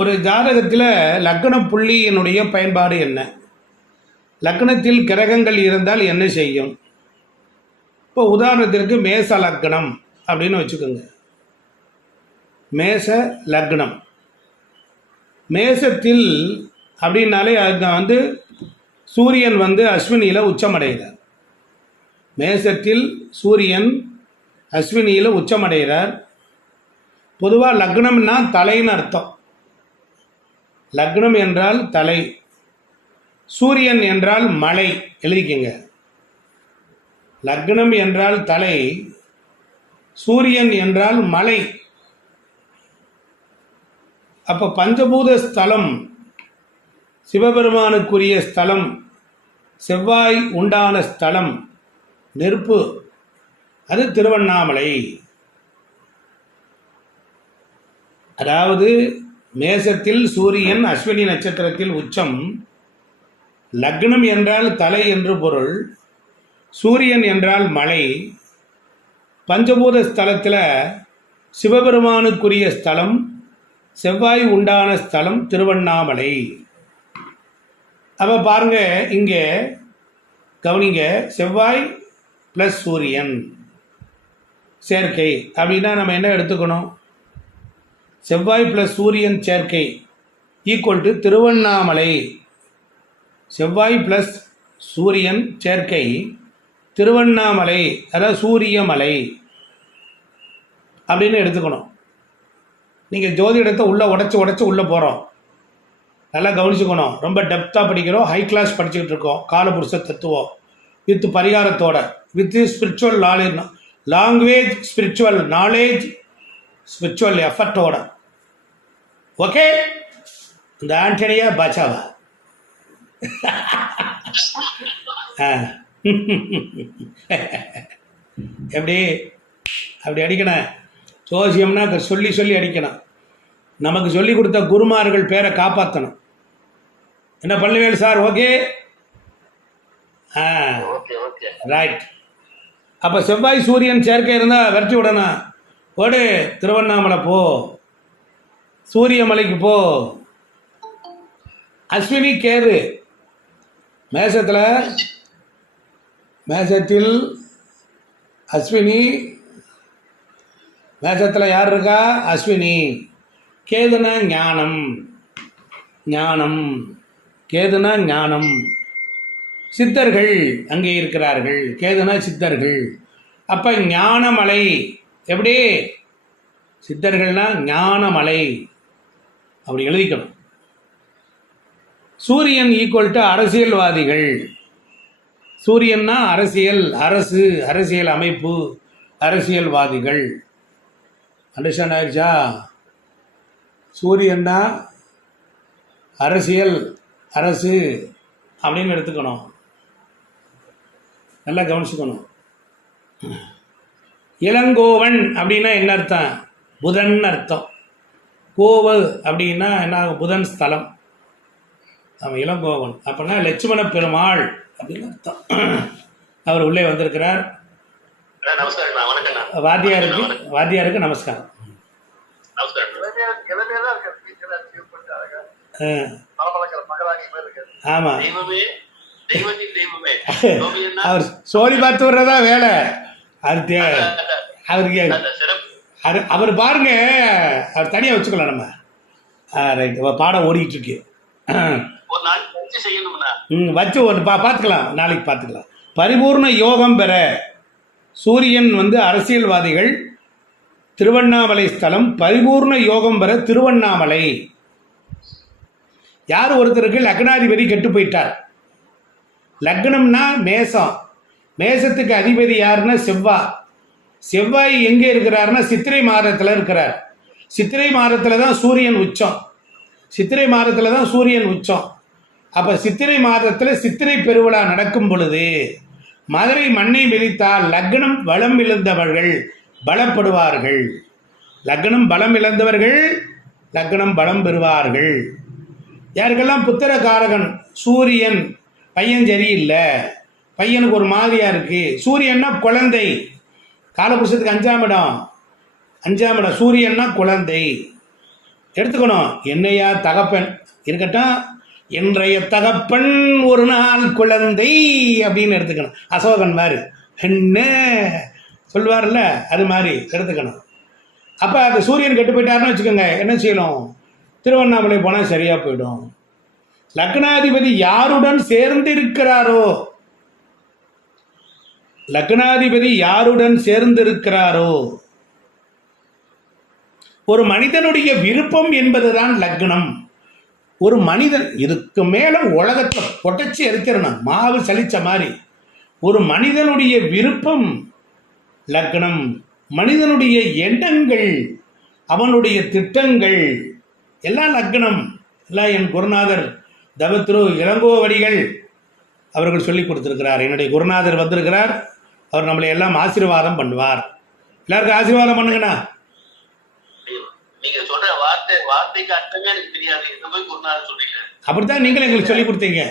ஒரு ஜாதகத்தில் லக்ன புள்ளியினுடைய பயன்பாடு என்ன? லக்னத்தில் கிரகங்கள் இருந்தால் என்ன செய்யும்? இப்போ உதாரணத்திற்கு மேச லக்னம் அப்படின்னு வச்சுக்கோங்க. மேச லக்னம், மேசத்தில் அப்படின்னாலே அது சூரியன் அஸ்வினியில் உச்சமடைகிறார். மேசத்தில் சூரியன் அஸ்வினியில் உச்சமடைகிறார். பொதுவாக லக்னம்னா தலைன்னு அர்த்தம். லக்னம் என்றால் தலை, சூரியன் என்றால் மலை. எழுதிக்கங்க. லக்னம் என்றால் தலை, சூரியன் என்றால் மலை. அப்போ பஞ்சபூத ஸ்தலம், சிவபெருமானுக்குரிய ஸ்தலம், செவ்வாய் உண்டான ஸ்தலம், நெருப்பு, அது திருவண்ணாமலை. அதாவது மேசத்தில் சூரியன் அஸ்வினி நட்சத்திரத்தில் உச்சம். லக்னம் என்றால் தலை என்று பொருள், சூரியன் என்றால் மலை. பஞ்சபூத ஸ்தலத்தில் சிவபெருமானுக்குரிய ஸ்தலம், செவ்வாய் உண்டான ஸ்தலம் திருவண்ணாமலை. அப்போ பாருங்க, இங்கே கவனிங்க, செவ்வாய் ப்ளஸ் சூரியன் சேர்க்கை அப்படின்னா நம்ம என்ன எடுத்துக்கணும்? செவ்வாய் ப்ளஸ் சூரியன் சேர்க்கை ஈக்குவல் டு திருவண்ணாமலை. செவ்வாய் ப்ளஸ் சூரியன் சேர்க்கை திருவண்ணாமலை, அதாவது சூரியமலை அப்படின்னு எடுத்துக்கணும். நீங்கள் ஜோதிடத்தை உடைச்சு உள்ளே போகிறோம். நல்லா கவனிச்சுக்கணும். ரொம்ப டெப்த்தாக படிக்கிறோம், ஹை கிளாஸ் படிச்சுக்கிட்டு இருக்கோம். காலபுருஷ தத்துவம் வித் பரிகாரத்தோட, with spiritual knowledge, language spiritual knowledge, spiritual எஃபர்ட்டோட. ஓகே, இந்த ஆண்டனியா பாச்சாவா எப்படி அப்படி அடிக்கணும். ஜோசியம்னா சொல்லி சொல்லி அடிக்கணும். நமக்கு சொல்லி கொடுத்த குருமார்கள் பேரை காப்பாற்றணும். என்ன பள்ளிவேல் சார்? Okay, right. அப்போ செவ்வாய் சூரியன் சேர்க்கை இருந்தால் விரட்டி விடணும். ஓடு, திருவண்ணாமலை போ, சூரியமலைக்கு போ. அஸ்வினி கேது மேசத்தில் அஸ்வினி, மேசத்தில் யார் இருக்கா? அஸ்வினி. கேதுனா ஞானம், ஞானம். கேதுனா ஞானம். சித்தர்கள் அங்கே இருக்கிறார்கள். கேதுனா சித்தர்கள். அப்போ ஞானமலை எப்படி? சித்தர்கள்னா ஞானமலை அப்படி எழுதிக்கணும். சூரியன் ஈக்குவல் டு அரசியல்வாதிகள். சூரியன்னா அரசியல், அரசு, அரசியல் அமைப்பு, அரசியல்வாதிகள். அண்டர்ஸ்டாண்ட் ஆயிடுச்சா? சூரியன்னா அரசியல், அரசு அப்படின்னு எடுத்துக்கணும். நல்லா கவனிச்சுக்கணும். இளங்கோவன் அப்படின்னா என்ன அர்த்தம்? புதன் அர்த்தம். கோவு அப்படின்னா என்ன? புதன் ஸ்தலம். அவன் இளங்கோவன் அப்படின்னா லட்சுமண பெருமாள் அப்படின்னு அர்த்தம். அவர் உள்ளே வந்திருக்கிறார். வாத்தியாருக்கு நமஸ்காரம். ஆமா, அவர் சோழி பார்த்து வர்றதா வேலை. அவருக்கு அவர் பாருங்க, அவர் தனியாக வச்சுக்கலாம் நம்ம. ரைட், பாடம் ஓடிக்கிட்டு இருக்கு. வச்சு ஒன்று பார்த்துக்கலாம், நாளைக்கு பார்த்துக்கலாம். பரிபூர்ண யோகம் பெற சூரியன் அரசியல்வாதிகள், திருவண்ணாமலை ஸ்தலம். பரிபூர்ண யோகம் பெற திருவண்ணாமலை. யார் ஒருத்தருக்கு லக்னாதிபதி கெட்டு போயிட்டார். லக்னம்னா மேசம், மேசத்துக்கு அதிபதி யாருன்னா செவ்வாய். செவ்வாய் எங்கே இருக்கிறாருன்னா சித்திரை மாதத்தில் இருக்கிறார். சித்திரை மாதத்தில் தான் சூரியன் உச்சம். சித்திரை மாதத்தில் தான் சூரியன் உச்சம். அப்போ சித்திரை மாதத்தில் சித்திரை பெருவிழா நடக்கும் பொழுது மதுரை மண்ணை மிதித்தால் லக்னம் பலம் இழந்தவர்கள் பலப்படுவார்கள். லக்னம் பலம் இழந்தவர்கள் லக்னம் பலம் பெறுவார்கள். யாருக்கெல்லாம் புத்திரகாரகன் சூரியன், பையன் சரியில்லை, பையனுக்கு ஒரு மாதிரியாக இருக்குது. சூரியன்னா குழந்தை, காலபுருஷத்துக்கு 5ஆம் இடம். 5ஆம் இடம் சூரியன்னா குழந்தை. எடுத்துக்கணும். என்னையா தகப்பன் இருக்கட்டும், இன்றைய தகப்பன் ஒரு நாள் குழந்தை அப்படின்னு எடுத்துக்கணும். அசோகன் மாதிரி என்ன சொல்வார்ல, அது மாதிரி எடுத்துக்கணும். அப்போ அது சூரியன் கெட்டு போயிட்டாருன்னு வச்சுக்கோங்க, என்ன செய்யணும்? திருவண்ணாமலை போனால் சரியாக போயிடும். லக்னாதிபதி யாருடன் சேர்ந்து இருக்கிறாரோ, லக்னாதிபதி யாருடன் சேர்ந்திருக்கிறாரோ, ஒரு மனிதனுடைய விருப்பம் என்பதுதான் லக்னம். ஒரு மனிதன் இதுக்கு மேல உலகத்தை பொட்டச்சி இருக்கிறனா மாவு சலிச்ச மாதிரி, ஒரு மனிதனுடைய விருப்பம் லக்னம். மனிதனுடைய எண்ணங்கள், அவனுடைய திட்டங்கள் எல்லாம் லக்னம். எல்லாம் என் குருநாதர் தவத்திரு இளங்கோவடிகள் அவர்கள் சொல்லி கொடுத்திருக்கிறார். என்னுடைய குருநாதர் வந்திருக்கிறார், அவர் நம்மளை எல்லாம் ஆசீர்வாதம் பண்ணுவார். எல்லாருக்கும் ஆசீர்வாதம் பண்ணுங்கண்ணா. நீங்க சொல்ற வார்த்தைக்கு அர்த்தமே எனக்கு தெரியாது. என்ன போய் குருநாதர் சொல்றீங்க? அப்படித்தான் நீங்களும் எங்களுக்கு சொல்லி கொடுத்தீங்க.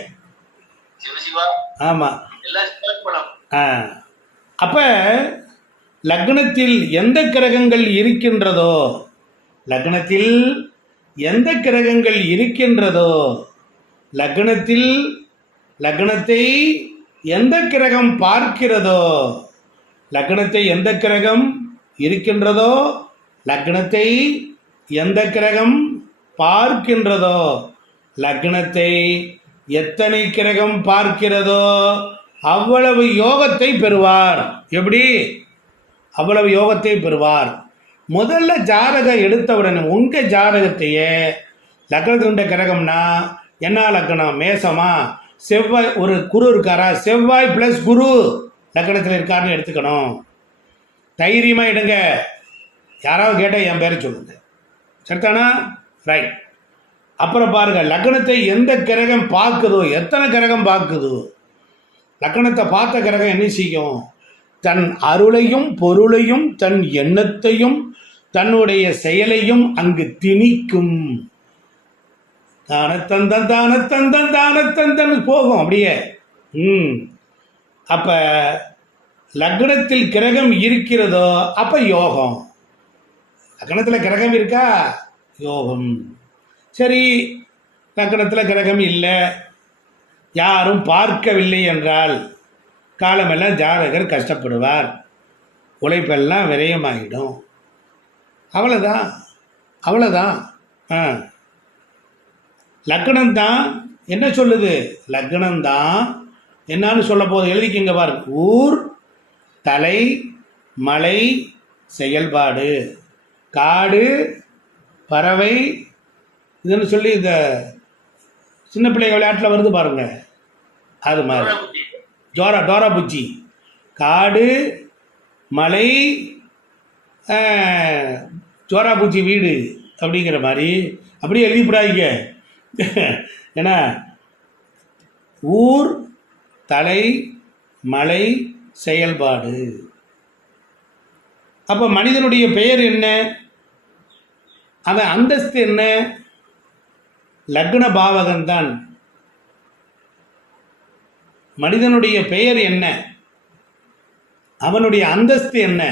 சிவசிவா. ஆமா. எல்லாம் அப்ப லக்னத்தில் எந்த கிரகங்கள் இருக்கின்றதோ, லக்னத்தில் எந்த கிரகங்கள் இருக்கின்றதோ, லக்னத்தில் லக்னத்தை எந்த கிரகம் பார்க்கிறதோ, லக்னத்தை எந்த கிரகம் இருக்கின்றதோ, லக்னத்தை எந்த கிரகம் பார்க்கின்றதோ, லக்னத்தை எத்தனை கிரகம் பார்க்கிறதோ அவ்வளவு யோகத்தை பெறுவார். எப்படி? அவ்வளவு யோகத்தை பெறுவார். முதல்ல ஜாதகம் எடுத்தவுடனே உங்க ஜாதகத்தையே லக்னத்துண்ட கிரகம்னா என்ன லக்னம்? மேசமா? செவ்வாய், ஒரு குரு இருக்காரா? செவ்வாய் பிளஸ் குரு லக்னத்தில் இருக்காருன்னு எடுத்துக்கணும். தைரியமா எடுங்க. யாராவது கேட்டால் என் பேரை சொல்லுங்க, சரிதானா? ரைட். அப்புறம் பாருங்க, லக்னத்தை எந்த கிரகம் பார்க்குதோ, எத்தனை கிரகம் பார்க்குதோ, லக்னத்தை பார்த்த கிரகம் என்ன செய்யும்? தன் அருளையும் பொருளையும் தன் எண்ணத்தையும் தன்னுடைய செயலையும் அங்கு திணிக்கும். தானத்தந்தன் தானத்தந்தன் தானத்தந்தன் போகும் அப்படியே. அப்ப லக்னத்தில் கிரகம் இருக்கிறதோ அப்ப யோகம். லக்னத்தில் கிரகம் இருக்கா? யோகம். சரி, லக்னத்தில் கிரகம் இல்லை, யாரும் பார்க்கவில்லை என்றால் காலமெல்லாம் ஜாதகர் கஷ்டப்படுவார், உழைப்பெல்லாம் விரயமாகிடும். அவ்வளோதான், அவ்வளோதான். லக்னம்தான் என்ன சொல்லுது? லக்னம்தான் என்னன்னு சொல்ல போது எழுதிக்கிங்க பாருங்க. ஊர், தலை, மலை, செயல்பாடு, காடு, பறவை, இதுன்னு சொல்லி இந்த சின்ன பிள்ளை விளையாட்டில் வருது பாருங்க, அது மாதிரி. டோரா பூச்சி, காடு, மலை, ஜோரா பூச்சி வீடு அப்படிங்கிற மாதிரி அப்படியே எழுதிப்படாதீங்க. ஏன்னா ஊர், தலை, மலை, செயல்பாடு. அப்போ மனிதனுடைய பெயர் என்ன? அவன் அந்தஸ்து என்ன? லக்ன பாவகன்தான். மனிதனுடைய பெயர் என்ன? அவனுடைய அந்தஸ்து என்ன?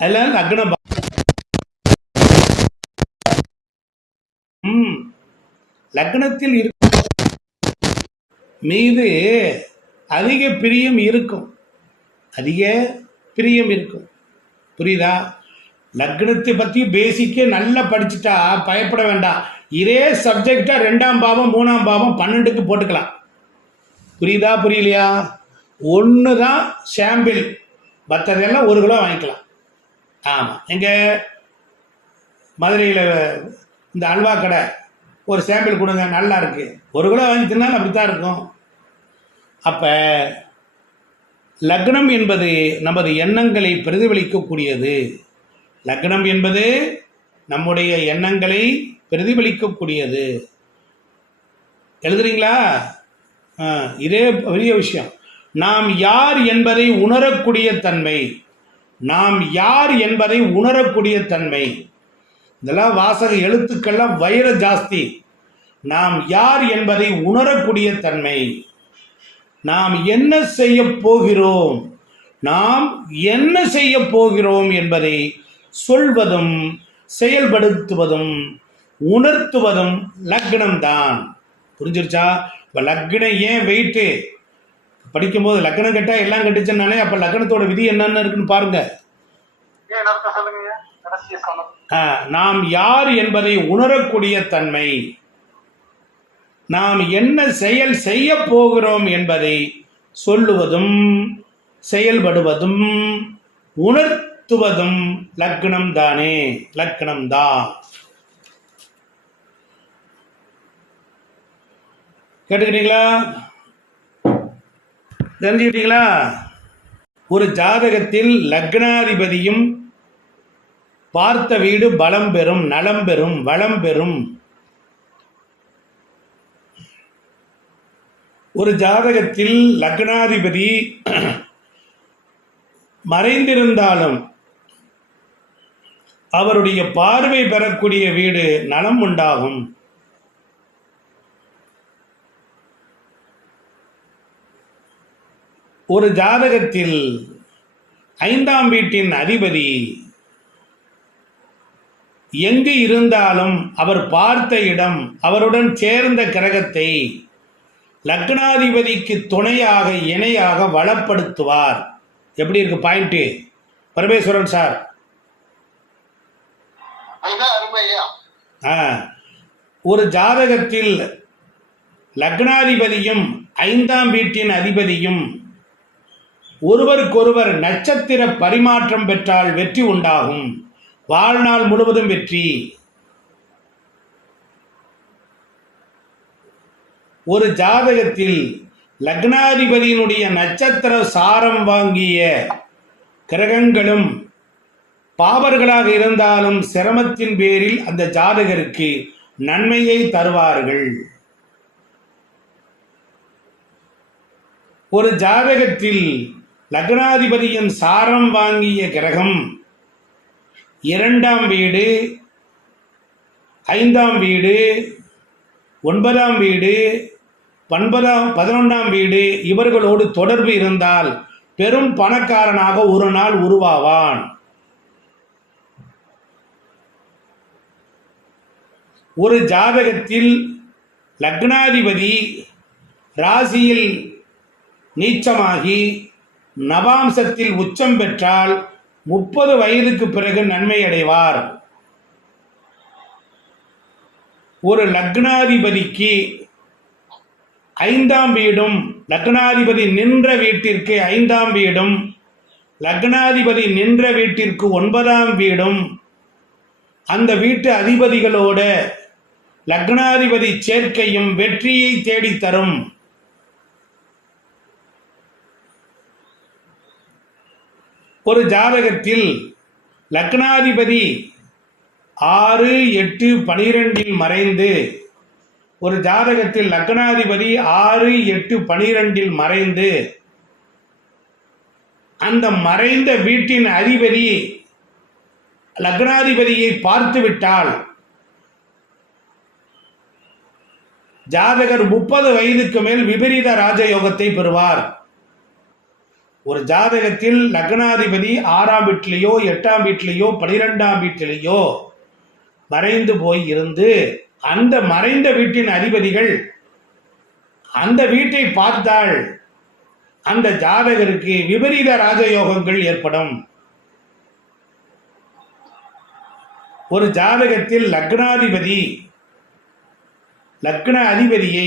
அதெல்லாம் லக்ன லக்னத்தில் மீது அதிக பிரியம் இருக்கும், அதிக பிரியம் இருக்கும். புரியுதா? லக்னத்தை பற்றி பேசிக்கே நல்லா படிச்சுட்டா பயப்பட வேண்டாம். இதே சப்ஜெக்டா 2ஆம் பாவம் 3ஆம் பாவம் 12க்கு போட்டுக்கலாம். புரியுதா புரியலையா? ஒன்று தான் சாம்பிள், மற்றதெல்லாம் 1 கிலோ வாங்கிக்கலாம். ஆமாம், எங்கள் மதுரையில் இந்த அல்வா கடை ஒரு சாம்பிள் கொடுங்க, நல்லா இருக்குது, 1 கிலோ வாங்கி தின்னாலும் அப்படி தான் இருக்கும். அப்போ லக்னம் என்பது நமது எண்ணங்களை பிரதிபலிக்கக்கூடியது. லக்னம் என்பது நம்முடைய எண்ணங்களை பிரதிபலிக்கக்கூடியது. எழுதுறீங்களா? இதே பெரிய விஷயம். நாம் யார் என்பதை உணரக்கூடிய தன்மை, நாம் யார் என்பதை உணரக்கூடிய தன்மை. இதெல்லாம் வாசக எழுத்துக்கெல்லாம் வைர ஜாஸ்தி. நாம் யார் என்பதை உணரக்கூடிய தன்மை, நாம் என்ன செய்ய போகிறோம், நாம் என்ன செய்ய போகிறோம் என்பதை சொல்வதும் செயல்படுத்துவதும் உணர்த்துவதும் லக்னம் தான். புரிஞ்சிருச்சா? இப்போ லக்னம் ஏன் வெயிட்டு படிக்கும்போது லக்னம் கட்டா எல்லாம் கட்டுச்சுன்னாலே அப்போ லக்னத்தோட விதி என்னென்ன இருக்குன்னு பாருங்க. நாம் யார் என்பதை உணரக்கூடிய தன்மை, நாம் என்ன செயல் செய்ய போகிறோம் என்பதை சொல்லுவதும் செயல்படுவதும் உணர்த்துவதும் லக்னம் தானே, லக்னம் தான். கேட்டுக்கிட்டீங்களா? தெரிஞ்சுக்கிட்டீங்களா? ஒரு ஜாதகத்தில் லக்னாதிபதியும் பார்த்த வீடு பலம் பெறும், நலம் பெறும், வளம் பெறும். ஒரு ஜாதகத்தில் லக்னாதிபதி மறைந்திருந்தாலும் அவருடைய பார்வை பெறக்கூடிய வீடு நலம் உண்டாகும். ஒரு ஜாதகத்தில் 5ஆம் வீட்டின் அதிபதி எங்கு இருந்தாலும் அவர் பார்த்த இடம் அவருடன் சேர்ந்த கிரகத்தை லக்னாதிபதிக்கு துணையாக இணையாக வளப்படுத்துவார். எப்படி இருக்கு பாயிண்ட் பரமேஸ்வரன் சார்? ஒரு ஜாதகத்தில் லக்னாதிபதியும் 5ஆம் வீட்டின் அதிபதியும் ஒருவருக்கொருவர் நட்சத்திர பரிமாற்றம் பெற்றால் வெற்றி உண்டாகும். வாழ்நாள் முழுவதும் வெற்றி. ஒரு ஜாதகத்தில் லக்னாதிபதியினுடைய நட்சத்திர சாரம் வாங்கிய கிரகங்களும் பாவர்களாக இருந்தாலும் சிரமத்தின் பேரில் அந்த ஜாதகருக்கு நன்மையை தருவார்கள். ஒரு ஜாதகத்தில் லக்னாதிபதியின் சாரம் வாங்கிய கிரகம் 2ஆம் வீடு, 5ஆம் வீடு, 9ஆம் வீடு, 11ஆம் வீடு இவர்களோடு தொடர்பு இருந்தால் பெரும் பணக்காரனாக ஒரு நாள் உருவாவான். ஒரு ஜாதகத்தில் லக்னாதிபதி ராசியில் நீச்சமாகி நவாம்சத்தில் உச்சம் பெற்றால் 30 வயதுக்கு பிறகு நன்மை அடைவார். ஒரு லக்னாதிபதிக்கு 5ஆம் வீடும் லக்னாதிபதி நின்ற வீட்டிற்கு 5ஆம் வீடும் லக்னாதிபதி நின்ற வீட்டிற்கு 9ஆம் வீடும் அந்த வீட்டு அதிபதிகளோட லக்னாதிபதி சேர்க்கையும் வெற்றியை தேடித்தரும். ஒரு ஜாதகத்தில் லக்னாதிபதி 6, 8, 12 மறைந்து ஒரு ஜாதகத்தில் லக்னாதிபதி 6, 8, 12 மறைந்து அந்த மறைந்த வீட்டின் அதிபதி லக்னாதிபதியை பார்த்துவிட்டால் ஜாதகர் 30 வயதுக்கு மேல் விபரீத ராஜயோகத்தை பெறுவார். ஒரு ஜாதகத்தில் லக்னாதிபதி 6ஆம் வீட்டிலேயோ 8ஆம் வீட்டிலேயோ 12ஆம் வீட்டிலேயோ மறைந்து போய் இருந்து அந்த மறைந்த வீட்டின் அதிபதிகள் அந்த வீட்டை பார்த்தால் அந்த ஜாதகருக்கு விபரீத ராஜயோகங்கள் ஏற்படும். ஒரு ஜாதகத்தில் லக்னாதிபதி லக்ன அதிபதியை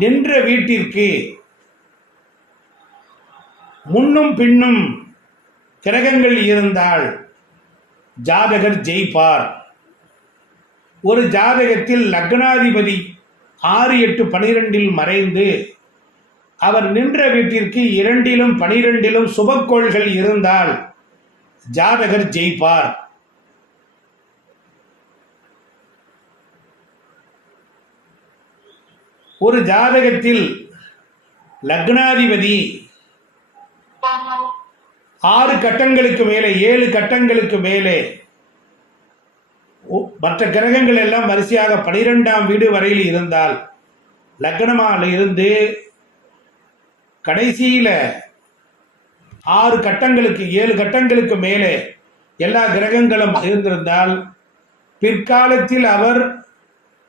நின்ற வீட்டிற்கு முன்னும் பின்னும் கிரகங்கள் இருந்தால் ஜாதகர் ஜெயிப்பார். ஒரு ஜாதகத்தில் லக்னாதிபதி 6, 8, 12 மறைந்து அவர் நின்ற வீட்டிற்கு 2லும் 12லும் சுபக்கோள்கள் இருந்தால் ஜாதகர் ஜெயிப்பார். ஒரு ஜாதகத்தில் லக்னாதிபதி 6 கட்டங்களுக்கு மேலே 7 கட்டங்களுக்கு மேலே மற்ற கிரகங்கள் எல்லாம் வரிசையாக 12ஆம் வீடு வரையில் இருந்தால் லக்னமாக இருந்து கடைசியில 6 கட்டங்களுக்கு 7 கட்டங்களுக்கு மேலே எல்லா கிரகங்களும் இருந்திருந்தால் பிற்காலத்தில் அவர்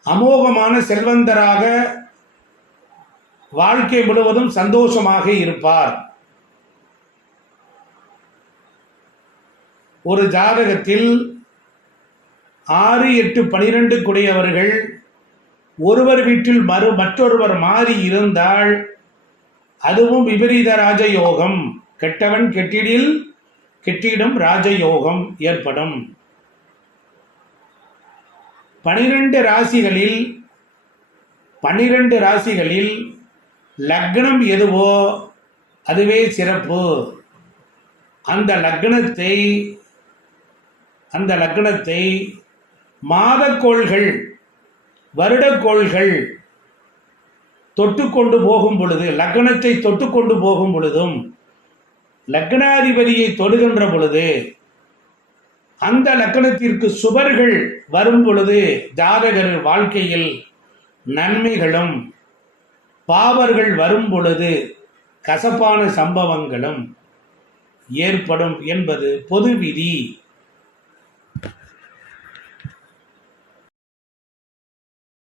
அமோகமான செல்வந்தராக வாழ்க்கை முழுவதும் சந்தோஷமாக இருப்பார். ஒரு ஜாதகத்தில் 6, 8, 12 கூடியவர்கள் ஒருவர் வீட்டில் மற்றொருவர் மாறி இருந்தால் அதுவும் விபரீத ராஜயோகம். கெட்டவன் கெட்டிடும் ராஜயோகம் ஏற்படும். 12 ராசிகளில் லக்னம் எதுவோ அதுவே சிறப்பு. அந்த லக்னத்தை மாதக்கோள்கள் வருடக்கோள்கள் தொட்டுக்கொண்டு போகும் பொழுது, லக்னத்தை தொட்டுக்கொண்டு போகும் பொழுதும் லக்னாதிபதியை தொடுகின்ற பொழுது அந்த லக்னத்திற்கு சுபர்கள் வரும் பொழுது ஜாதகர் வாழ்க்கையில் நன்மைகளும், பாவர்கள் வரும் பொழுது கசப்பான சம்பவங்களும் ஏற்படும் என்பது பொது விதி.